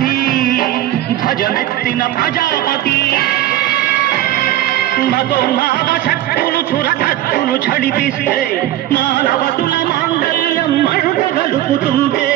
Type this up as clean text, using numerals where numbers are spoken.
గణపతి ధ్వజమెత్తిన ప్రజాపతి మగోన్నాగ శక్తులు చురకత్తులు ఝడిపిస్తే మానవతుల మాంగళ్యం మడుగలుపుతుంటే